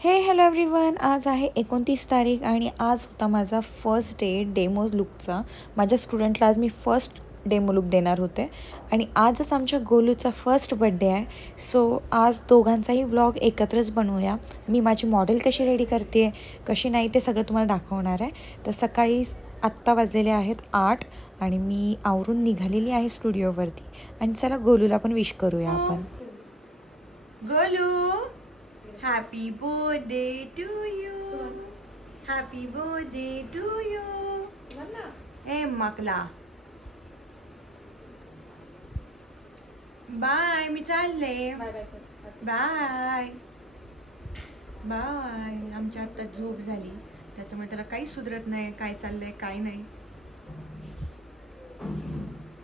Hello everyone, आज आहे 29 तारीख आणि आज होता माझा फर्स्ट डे डेमो लुकचा. माझ्या स्टुडंटला आज मी फर्स्ट डेमो लुक देणार होते आणि आजच आमच्या गोलूचा फर्स्ट बड्डे आहे. सो आज दोघांचाही व्लॉग एकत्रच बनवूया. मी माझी मॉडेल कशी रेडी करते कशी नाही ते सगळं तुम्हाला दाखवणार आहे. तर सकाळी आत्ता वाजलेले आहेत 8 आणि मी आवरून निघालेली आहे स्टुडिओवरती. आणि चला गोलूला पण विश करूया आपण. Golu, happy birthday to you, happy birthday to you. ए मकला बाय, मी चालले. Bye bye. आमच्या आता झोप झाली त्याच्यामुळे त्याला काहीच सुधरत नाही काय चाललंय काय नाही.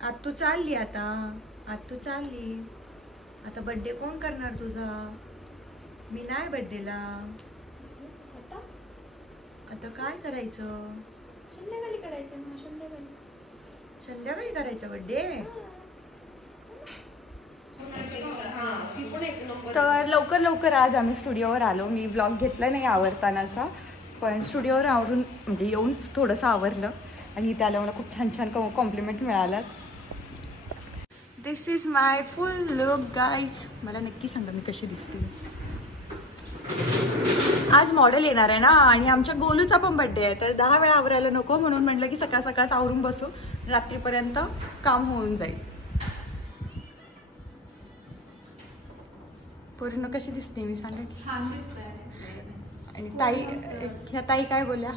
आज तू चालली, आता तू चालली. आता बर्थडे कोण करणार तुझा? मी नाही बर्थडेला. आता काय करायचं? संध्याकाळी करायचं. संध्याकाळी करायचं बर्थडे. तर लवकर लवकर आज आम्ही स्टुडिओवर आलो. मी व्लॉग घेतला नाही आवरतानाचा, पण स्टुडिओवर आवरून म्हणजे येऊनच थोडंसं आवरलं आणि इथे आलं मला खूप छान छान कॉम्प्लिमेंट मिळाला. This is my full look guys. मला नक्की सांगा मी कशी दिसते. आज मॉडेल येणार आहे ना आणि आमच्या गोलूचा पण बर्थडे आहे, तर 10 वेळा आवरायला नको म्हणून म्हटलं की सकाळ सकाळच आवरून बसू, रात्रीपर्यंत काम होऊन जाईल. पूर्ण कशी दिसते मी सांगा. छान दिसतंय. आणि ताई, ह्या ताई काय बोलल्या?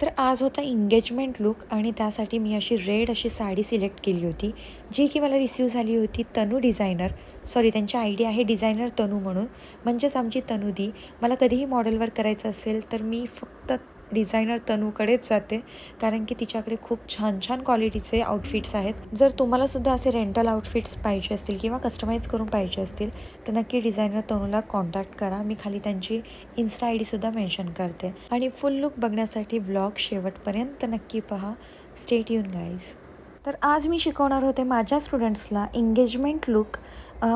तर आज होता एंगेजमेंट लुक आणि त्यासाठी मी अशी रेड अशी साडी सिलेक्ट केली होती, जी की मला रिसीव झाली होती तनू डिझायनर. सॉरी, त्यांची आयडी आहे डिझायनर तनू म्हणून, म्हणजेच आमची तनूदी. मला कधीही मॉडेलवर करायचं असेल तर मी फक्त डिझायनर तनूकडेच जाते, कारण की तिच्याकडे खूप छान छान क्वालिटीचे आउटफिट्स आहेत. जर तुम्हालासुद्धा असे रेंटल आउटफिट्स पाहिजे असतील किंवा कस्टमाइज करून पाहिजे असतील तर नक्की डिझायनर तनूला कॉन्टॅक्ट करा. मी खाली त्यांची इन्स्टा आय डीसुद्धा मेन्शन करते. आणि फुल लुक बघण्यासाठी व्लॉग शेवटपर्यंत नक्की पहा. Stay tune guys. तर आज मी शिकवणार होते माझ्या स्टुडंट्सला एंगेजमेंट लुक.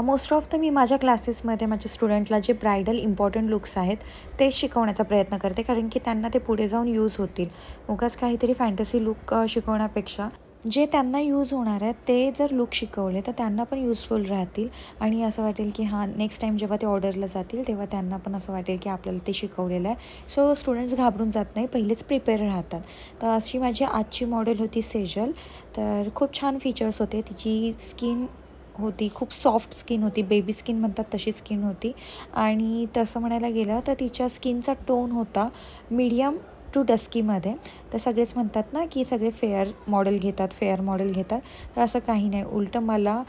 मोस्ट ऑफ तर मी माझ्या क्लासेसमध्ये माझ्या स्टुडंटला जे ब्रायडल इम्पॉर्टंट लुक्स आहेत ते शिकवण्याचा प्रयत्न करते, कारण की त्यांना ते पुढे जाऊन यूज होतील. उगाच काहीतरी फॅन्टसी लुक शिकवण्यापेक्षा जे त्यांना यूज होणार आहेत ते जर लुक शिकवले तर त्यांना पण युजफुल राहतील आणि असं वाटेल की हां, नेक्स्ट टाईम जेव्हा ते ऑर्डरला जातील तेव्हा त्यांना पण असं वाटेल की आपल्याला ते शिकवलेलं आहे. सो स्टुडंट्स घाबरून जात नाही, पहिलेच प्रिपेअर राहतात. तर अशी माझी आजची मॉडेल होती सेजल. तर खूप छान फीचर्स होते. तिची स्किन होती खूप सॉफ्ट स्किन होती, बेबी स्किन म्हणतात तशी स्किन होती. आणि तसं म्हणायला गेलं तर तिच्या स्किनचा टोन होता मीडियम टू डस्कीमध्ये. तर सगळेच म्हणतात ना की सगळे फेअर मॉडेल घेतात, तर असं काही नाही. उलटं मला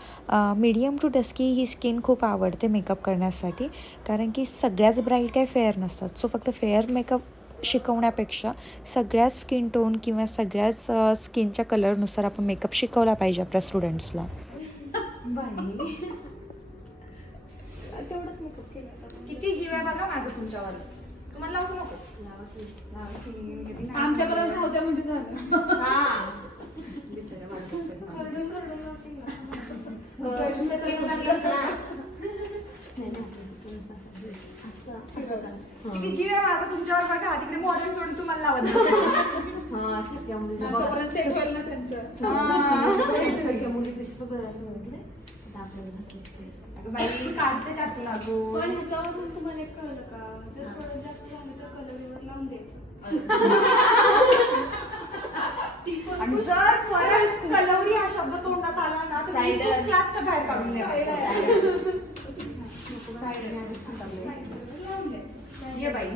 मीडियम टू डस्की ही स्किन खूप आवडते मेकअप करण्यासाठी, कारण की सगळ्याच ब्राईड काही फेअर नसतात. सो फक्त फेअर मेकअप शिकवण्यापेक्षा सगळ्याच स्किन टोन किंवा सगळ्याच स्किनच्या कलरनुसार आपण मेकअप शिकवला पाहिजे आपल्या स्टुडंट्सला. किती जीव आहे बघा माझं तुमच्यावर. तुम्हाला लावू नको. आमच्यापर्यंत नव्हत्या म्हणजे झालं. किती जीव आहे माझा तुमच्यावर बघा. तिकडे मॉडेल सोडून तुम्हाला लावत काढते त्यातून अगो. पण ह्याच्यावरून तुम्हाला एक कळलं का, जर प्रोडक्ट जास्त झालं तर कलरवर लावून द्यायचं. आणि जर परत कलवरी हा शब्द तोंडात आला ना तर क्लासच्या बाहेर काढून द्यायचं. ये बाई.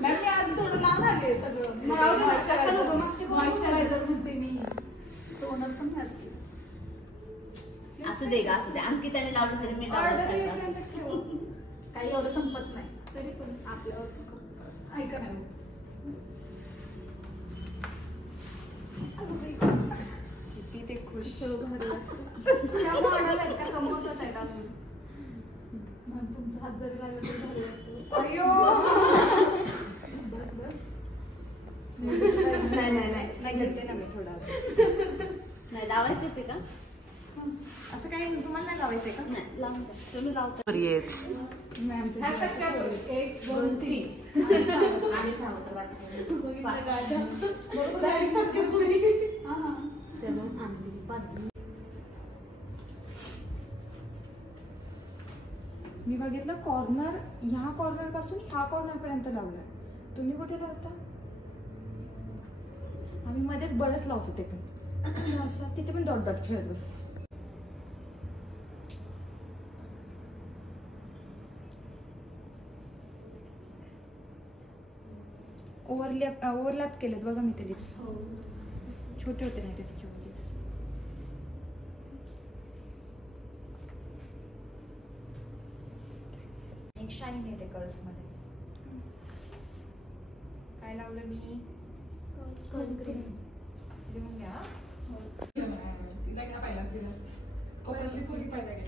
मॅम मी आधी थोडं लांब आले सगळं. मॉइश्चरायझर म्हणते मी, टोनर पण नसते. असू दे का, असू दे. अंकिताने लावलं तरी मी काही एवढं संपत नाही, तरी पण आपल्यावर ऐका नाही. किती ते खुश कमवतात आहेत अजून. तुमचा हात जरी लागला तरी भारी वाटतो. अय्यो. बस बस. नाही घेते ना मी थोडा. नाही लावायचंच आहे का? असं काय तुम्हाला नाही लावायचंय का? नाही लावून द्या. तुम्ही लावता. येत एक दोन तीन आणि सांगतो मी बघितलं कॉर्नर, ह्या कॉर्नर पासून ह्या कॉर्नर पर्यंत लावलाय. तुम्ही कुठे लावता? आम्ही मध्येच बळच लावतो ते पण असं तिथे पण डॉट डॉट खेळत बसतो. ओव्हरलॅप केलेत बघा मी ते लिप्स. छोटे होते नाही ते तिचे लिप्स. एक शाईन येते कर्ल्स मध्ये. काय लावलं मी? लिहून घ्या. तिला काय पाहिला तिला कोपरली पुरी पाहिला काय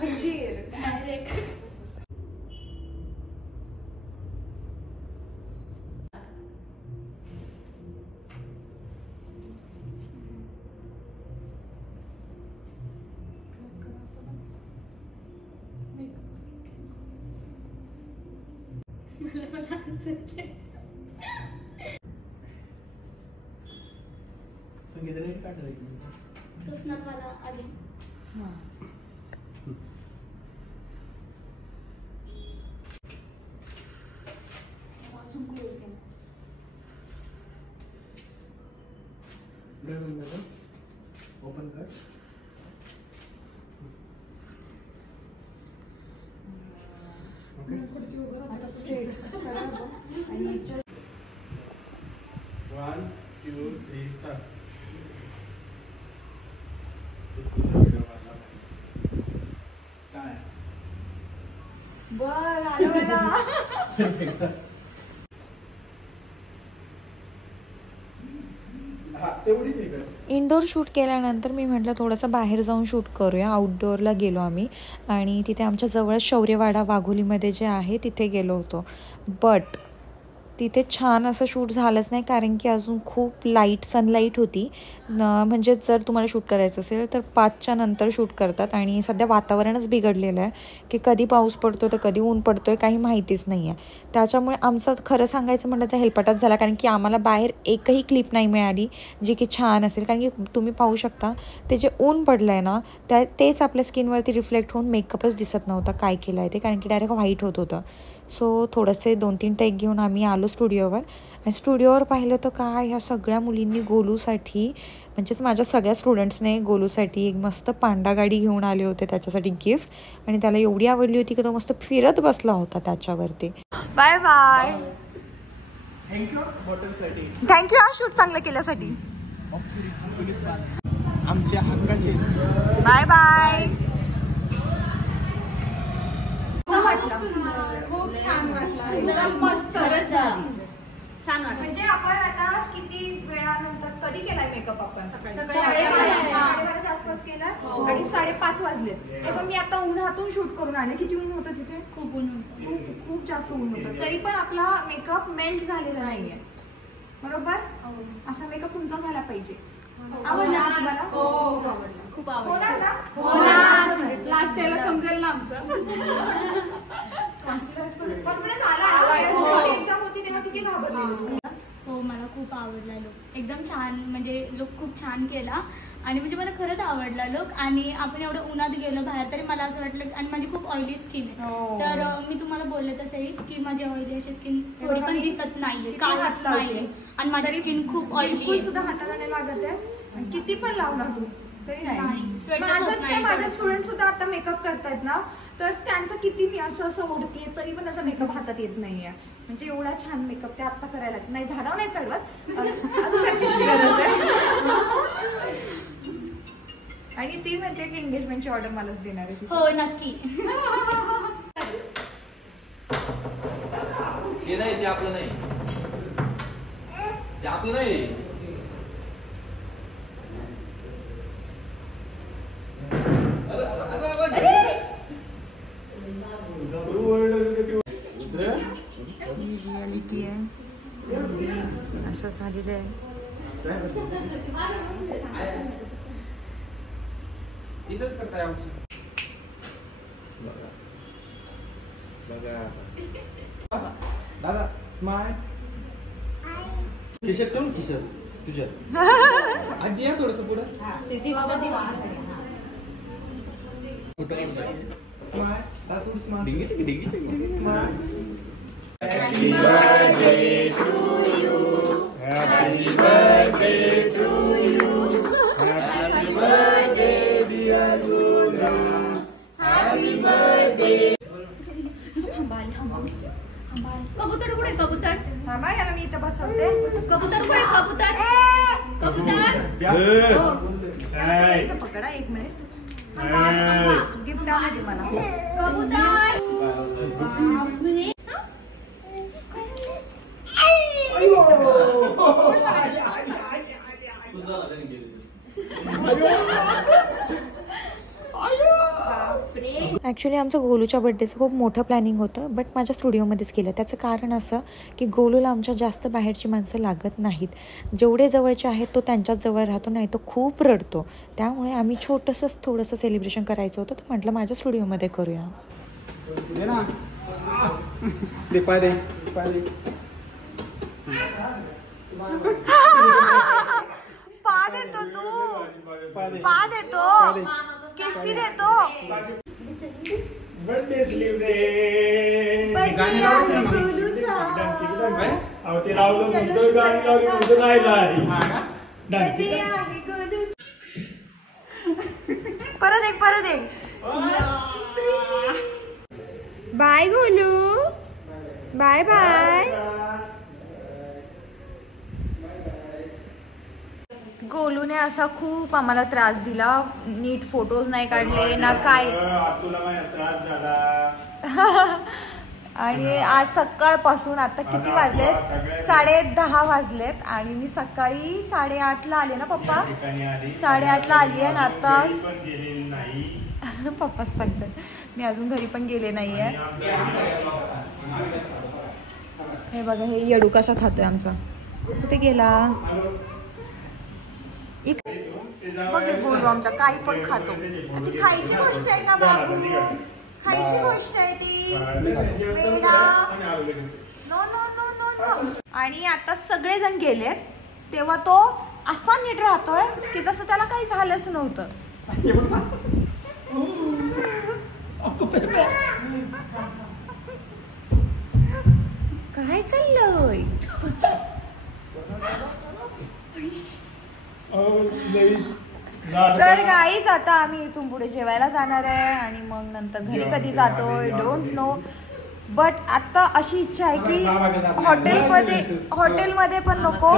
खंजीर. तोच ना मला आधी ओपन कर. आता स्ट्रेट सरळ बघ आणि 1 2 3 स्टार्ट. काय बर आलं मला. इंडोर शूट केल्यानंतर मी म्हटलं थोडंसं बाहेर जाऊन शूट करूया. आउटडोअरला गेलो आम्ही आणि तिथे आमच्या जवळच शौर्यवाडा वाघोलीमध्ये जे आहे तिथे गेलो होतो. बट तिथे छान असं शूट झालंच नाही कारण की अजून खूप लाईट सनलाईट होती. म्हणजे जर तुम्हाला शूट करायचं असेल तर 5च्या नंतर शूट करतात आणि सध्या वातावरणच बिघडलेलं आहे की कधी पाऊस पडतो तर कधी ऊन पडतो आहे काही माहितीच नाही आहे. त्याच्यामुळे आमचं खरं सांगायचं म्हटलं तर हेलपाटाच झाला कारण की आम्हाला बाहेर एकही क्लिप नाही मिळाली जी की छान असेल. कारण की तुम्ही पाहू शकता ते जे ऊन पडलं आहे ना तेच आपल्या स्किनवरती रिफ्लेक्ट होऊन मेकअपच दिसत नव्हता काय केलं आहे ते कारण की डायरेक्ट व्हाईट होत होतं. सो थोडेसे 2-3 टेक घेऊन आम्ही आलो स्टुडिओवर आणि स्टुडिओवर पाहिलं तर काय ह्या सगळ्या मुलींनी गोलूसाठी म्हणजेच माझ्या सगळ्या स्टुडंट्सने गोलूसाठी एक मस्त पांडा गाडी घेऊन आले होते त्याच्यासाठी गिफ्ट आणि त्याला एवढी आवडली होती की तो मस्त फिरत बसला होता त्याच्यावरती. Bye bye. थँक्यू बॉटलसाठी. थँक्यू हा शूट चांगलं केल्यासाठी. आमच्या हक्काचे. Bye bye. खूप छान वाटलं. एकदम मस्त छान वाटलं. म्हणजे आपण आता किती वेळानंतर कधी केलाय मेकअप आपण? सकाळी. 12:30च्या आसपास केला आणि 5:30 वाजले. ते पण मी आता उन्हातून शूट करून आले. किती ऊन होतं तिथे? खूप ऊन होतं. खूप जास्त ऊन होतं. तरी पण आपला मेकअप मेल्ट झालेला नाहीये बरोबर. असा मेकअप तुमचा झाला पाहिजे. आवडला तुम्हाला? खूप आवडलं. लास्ट यायला समजेल ना आमचं. कॉन्फिडन्स आला. एक्झाम होती तेव्हा किती घाबरले? हो मला खूप आवडला लुक. एकदम छान म्हणजे लुक खूप छान केला आणि म्हणजे मला खरंच आवडला लुक. आणि आपण एवढं उन्हात गेलो बाहेर तरी मला असं वाटलं आणि माझी खूप ऑइली स्किन आहे तर मी तुम्हाला बोलले तसंही की माझी ऑइली अशी स्किन थोडी पण दिसत नाहीये काळच नाहीये आणि माझी स्किन खूप ऑइली सुद्धा हाताला नाही लागत आहे. किती पण लावणार तू तरी नाही. माझे स्टुडंट सुद्धा आता मेकअप करतायत ना तर त्यांचं किती मी असं ओढते तरी पण त्याचा मेकअप हातात येत नाहीये. म्हणजे एवढा छान मेकअप ते आता करायला नाही. झाडावर नाही चढवत प्रॅक्टिसची गरज आहे. आणि ती म्हणते की एंगेजमेंटची ऑर्डर मलाच देणार आहे. हो नक्की. ते नाही ते आपलं नाही ते आपलं नाही. ही रियालिटी आहे असं झालेलं आहे. इथंच करताय औषध. दादा स्मार्ट खिशात ठेवून खिशात तुझ्या आजी या थोडस पुढं कुठं स्मार्ट दादा स्मार्ट डिंगी smart. Happy birthday to you. Happy birthday to you. Happy birthday dear Luna. Happy birthday. कबूतर कुठे कबूतर? मामा याला मी इथं बसवते. कबूतर कुठे कबूतर? कबूतर इथं पकडा 1 मिनिट. गिफ्ट आणा दे मला. कबूतर ॲक्च्युली आमचं गोलूच्या बड्डेचं खूप मोठं प्लॅनिंग होतं, बट माझ्या स्टुडिओमध्येच केलं. त्याचं कारण असं की गोलूला आमच्या जास्त बाहेरची माणसं लागत नाहीत. जेवढे जवळचे आहेत तो त्यांच्याच जवळ राहतो, नाही तो खूप रडतो. त्यामुळे आम्ही छोटंसंच थोडंसं सेलिब्रेशन करायचं होतं, तर म्हटलं माझ्या स्टुडिओमध्ये करूया. पा देतो तू, पा देतो, केशी देतो. बर्थडे सेलिब्रेट गोलूचा ते लावलं म्हणतो गाणी लावली म्हणतो नाही जाय. परत एक बाय गोलू, बाय बाय. गोलूने असा खूप आम्हाला त्रास दिला. नीट फोटोज नाही काढले ना काय. आणि आज सकाळपासून आता किती वाजलेत? 10:30 वाजलेत आणि मी सकाळी 8:30ला आले ना पप्पा. 8:30ला आली आहे आता पप्पाच सांगतात मी अजून घरी पण गेले नाहीये. हे बघा हे येडू कसा खातोय आमचा. कुठे गेला? बघ गोलू आमचा काही पण खातो. ती खायची गोष्ट आहे का बाबू? खायची गोष्ट आहे ती. No no no no no. आणि आता सगळेजण गेलेत तेव्हा तो असा नीट राहतोय की जसं त्याला काही झालंच नव्हतं. काय चाललंय? तर गाईच आता आम्ही इथून पुढे जेवायला जाणार आहे आणि मग नंतर घरी कधी जातोय डोंट नो. बट आता अशी इच्छा आहे की हॉटेलमध्ये पण नको,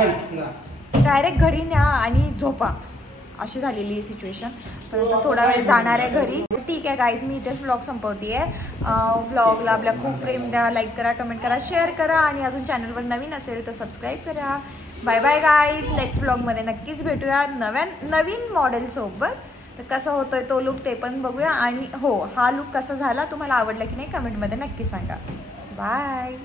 डायरेक्ट घरी न्या आणि झोपा, अशी झालेली आहे सिच्युएशन. पण आता थोडा वेळ जाणार आहे घरी. ठीक आहे गाईज, मी इथेच व्लॉग संपवते. व्लॉगला आपल्या खूप प्रेम द्या, लाईक करा, कमेंट करा, शेअर करा आणि अजून चॅनलवर नवीन असेल तर सबस्क्राईब करा. Bye bye guys. नेक्स्ट व्लॉगमध्ये नक्कीच भेटूया नवीन मॉडेल सोबत. तर कसा होतोय तो लुक ते पण बघूया. आणि हो, हा लुक कसा झाला तुम्हाला आवडला की नाही कमेंटमध्ये नक्की सांगा. बाय.